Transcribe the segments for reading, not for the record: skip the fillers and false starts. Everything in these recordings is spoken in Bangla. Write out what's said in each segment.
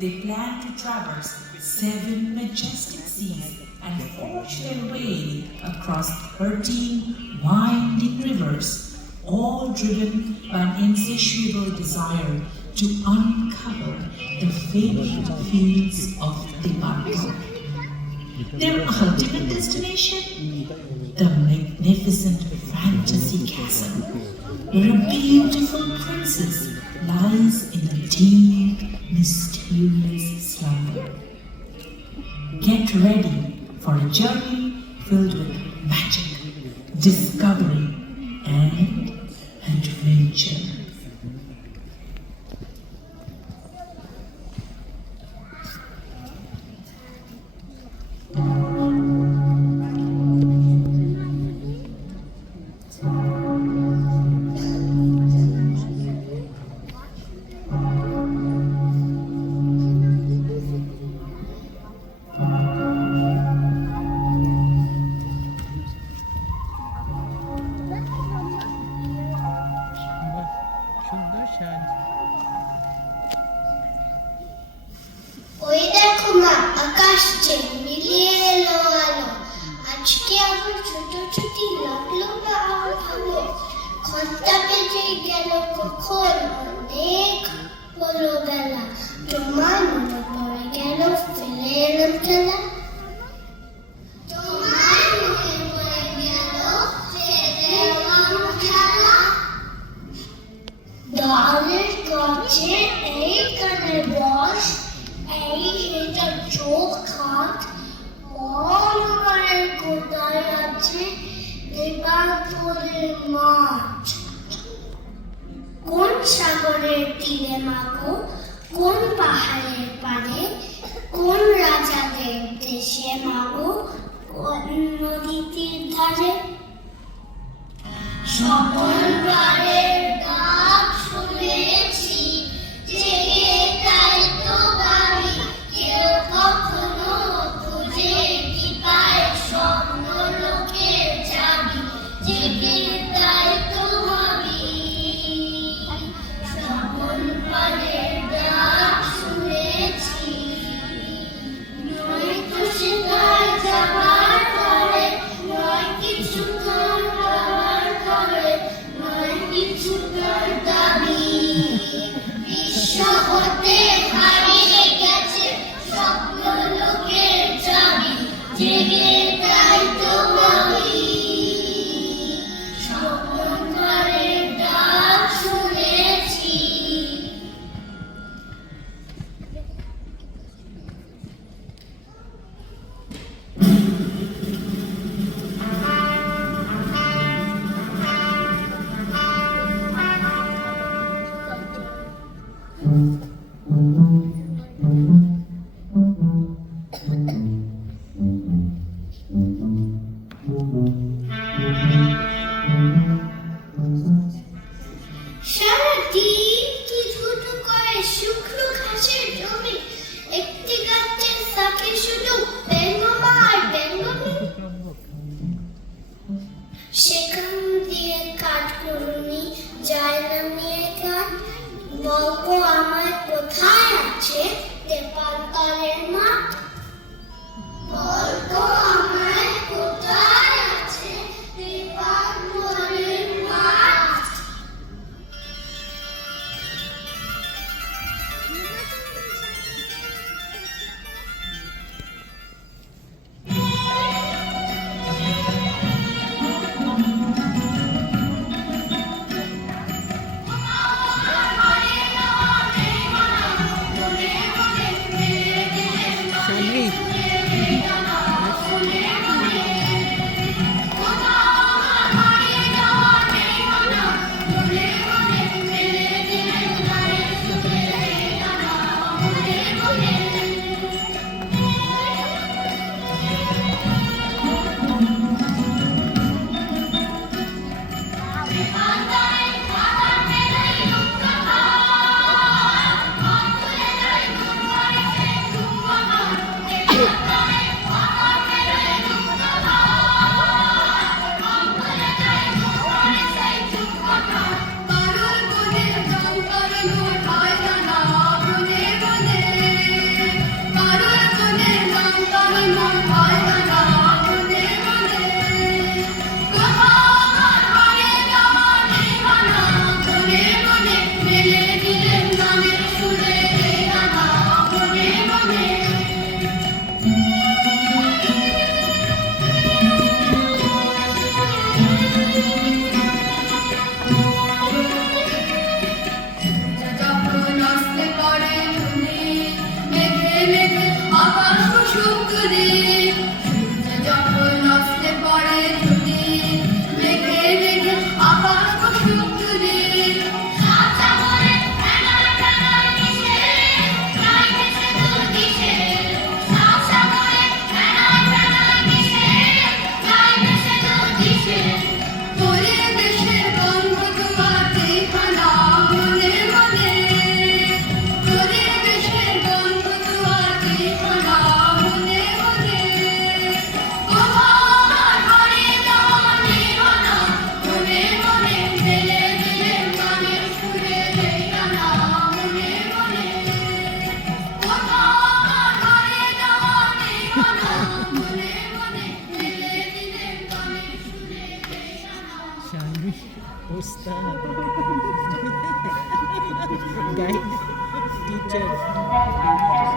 they plan to traverse 7 majestic seas and forge their way across 13 winding rivers, all driven by an insatiable desire to uncover the fabled fields of Timarca. Their ultimate destination? The magnificent fantasy castle, where a beautiful princess lies in a deep, mysterious slumber. Get ready for a journey filled with magic, discovery, and adventure. ওই দেখো মা, আকাশ যে মিলিয়ে এলো আলো। আজকে আবার ছোটাছুটি লাগলো না আর ভালো। ঘন্টা বেজে গেল কখন, অনেক হলো বেলা। তোমার মনে পড়ে গেল ফেলে এলাম খেলা। তোমার মনে পড়ে গেল ফেলে এলাম খেলা। দেওয়ালের কাছে এইখানে বস, এই এটা চোখ হাত, অনবারের কোথায় আছে দেবাপুরের মাঠ। কোন সাগরের তীরে মাগো, কোন পাহাড়ের পাড়ে, কোন রাজাদের দেশে মাগো, কোন নদীর ধারে। সকল বারের ডাক শুনেছি, জেগে তাই তো ভাবি, কেউ কখনো খুঁজে কি পায় স্বপ্ন লোকের চাবি। জেগে তাই তো ভাবি, সকল বারের ডাক শুনেছি। নয়তো সেটাই যাবার পরে, নয় কিছু তোর পাওয়ার পরে, নয় কিছু তোর দাবি। বিশ্ব হতে হারিয়ে গেছে স্বপ্ন লোকের চাবি। জেগে তাই তো ভাবি, স্বপ্ন ঘরের ডাক শুনেছি। সারাদিন কি ধুধু করে শুকনো ঘাসের জমি, একটি গাছের থাকে শুধু বেঙ্গমা আর বেঙ্গমি। সেখান দিয়ে কাঠকুড়ুনি যায় না নিয়ে গান। বলবো আমার কোথায় আছে তেপান্তরের মাঠ। বলবো আমার কোথায় আছে তেপান্তরের মাঠ।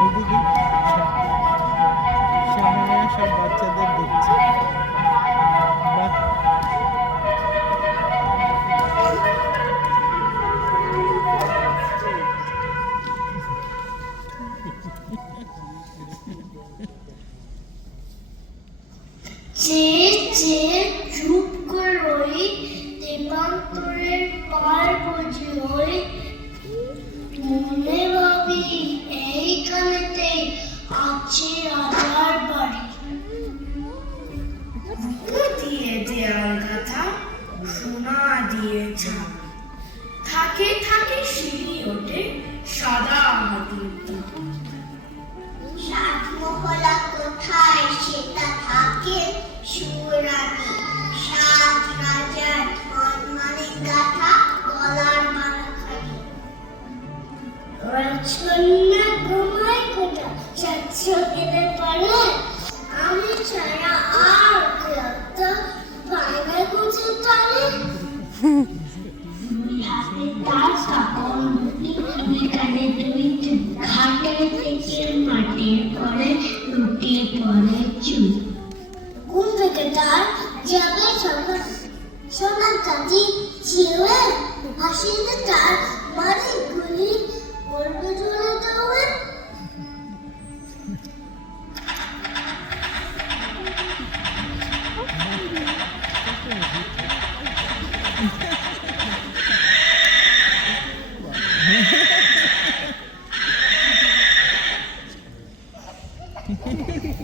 ওইদিকে শ্যামায়া সব বাচ্চাদের দেখছে। বাহ, চেয়ে চেয়ে চুপ করে রই, দেবান্তরের পার বুঝি হই, মনে ভাবি এইখানেতে আছে রাজার বাড়ি। দিয়ে দেয়াল গাথা, সোনা দিয়ে ঝাল, থাকে থাকে সিঁড়ি ওঠে সাদা হাতির দুধ। সাত মহলা কোথায় সেটা থাকে সুরানি, সাত রাজার ধন মানে গাথা গলার মালা খালি। রচনা ঘুমাই কোথা চাচ্ছো গেলে পারে, আমি ছাড়া আর কেউ পায়না কুচে তালে। দুই হাতে তার সকল মুক্তি, দুই কানে দুই চুল, ঘাটে থেকে মাটির পরে লুটিয়ে পড়ে চুল। ঘুম থেকে তার জাগে সোনার কাঁচি ছিঁড়ে, হাসিতে তার মাঝে গুলি করবে চলে দেবে।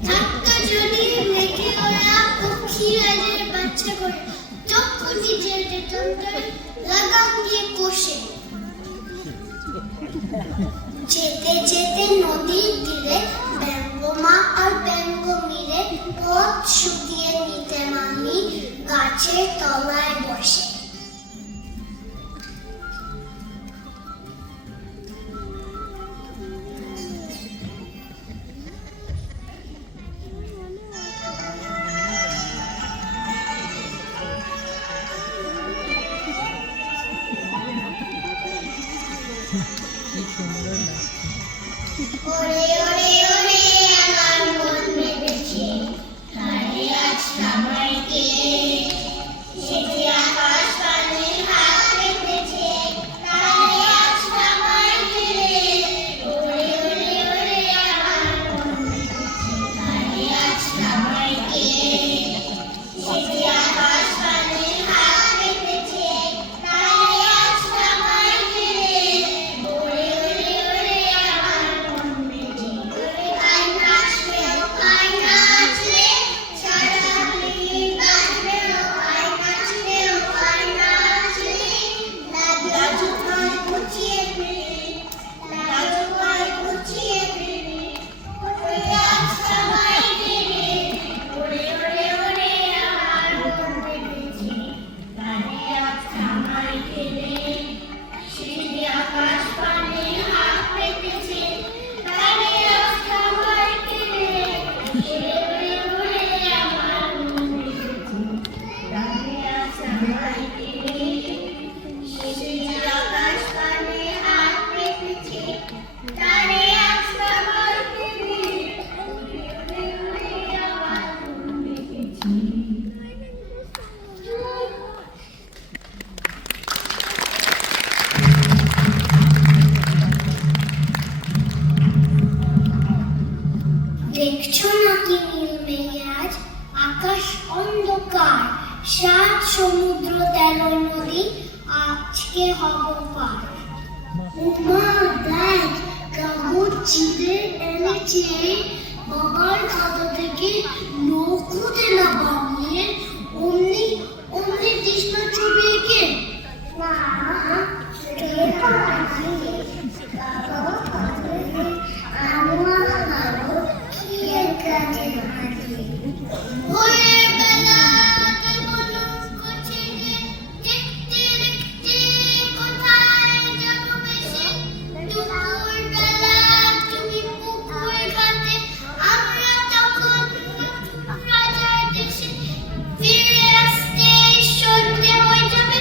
ধাক্কা যদি লেগে ওরা পক্ষী রাজের বাচ্চা করে, তখন নিজের যেতন্তরে লাগাম দিয়ে কষে। যেতে যেতে নদীর তীরে ব্যঙ্গমা আর ব্যঙ্গ মিলে পথ শুকিয়ে নিতে আমি গাছের তলায় বসে। কি সুন্দর লাগছে। ওরে ওরে ওরে আমার মন মেতেছে, কারে আজ সবাইকে সে যে আকাশ পানে হাত পেতেছে, কারে আজ সবাইকে। ওরে ওরে ওরে আমার মন মেতেছে, কারে আজ সবাইকে সে যে আকাশ পানে হাত পেতেছে, কারে আজ সবাইকে। ওরে ওরে ওরে আমার মন মেতেছে, আই নাচলে আই নাচলে সারা পৃথিবী বাজবে, আই নাচলে আই নাচলে লাজু পায় কুচিয়ে ফিরি, লাজু পায় কুচিয়ে ফিরি। ওরে আজ সবাইকে, ওরে ওরে ওরে আমার মন মেতেছে, কারে আজ সবাইকে সে যে আকাশ পানে হাত পেতেছে, কারে আজ সবাইকে। ওরে ওরে ওরে আমার মন মেতেছে, কারে আজ সবাইকে সে যে আকাশ পানে হাত পেতেছে, কারে আজ সবাইকে। ওরে ওরে আমার মন মেতেছে। দেখছো নাকি নীল মেঘে আজ আকাশ অন্ধকার, সাত সমুদ্র 13 নদী আজকে হব পার। উমা দেখ কাগজ চিড়ে এনেছে, বাবার খাতা থেকে নৌকুতে না বানিয়ে অমনি অমনি কৃষ্ণ ছবি এঁকে। মা ভোরের বেলাতে কলঙ্ক ছেড়ে দেখতে দেখতে কোথায় যাব ভেসে, দুপুর বেলা তুমি পুকুর ঘাটে, আমরা তখন রাজার দেশে। ফিরে আসতে সন্ধে হয়ে যাবে,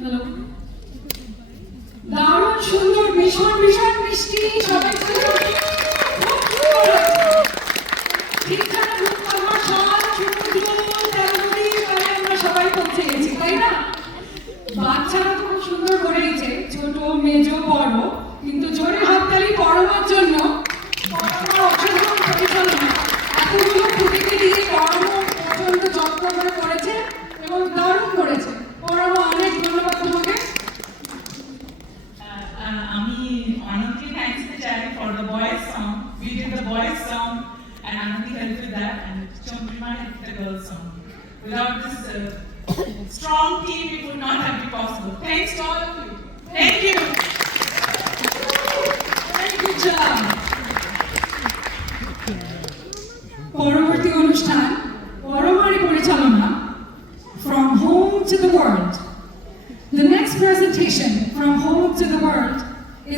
হ্যালো, দারুণ সুন্দর, ভীষণ ভীষণ মিষ্টি, সবাই ঠিকঠাক রূপ আমার সব সমুদ্র তেলনদী আমরা সবাই পৌঁছে গেছি, তাই না? বাচ্চারা তো খুব সুন্দর করেইছে, ছোট মেজ বড়, কিন্তু জোরে হাততালি পরমার জন্য। পরমা অসাধারণ পরিচালনা, এতগুলো খুঁটিকে দিয়ে পরমা প্রচন্ড যত্ন করে করেছে এবং দারুণ করেছে। পরমা অনেক ধন্যবাদ তোমাকে। Ananthi thanks the charity for the boys song. We did the boys song and Ananthi helped with that, and Chandrima helped the girls song. Without this strong team, it would not have been possible. Thanks to all of you. Thank you. Very good job. পরবর্তী অনুষ্ঠান পরমারি পরিচালনা From Home to the World. The next presentation, From Home to the World,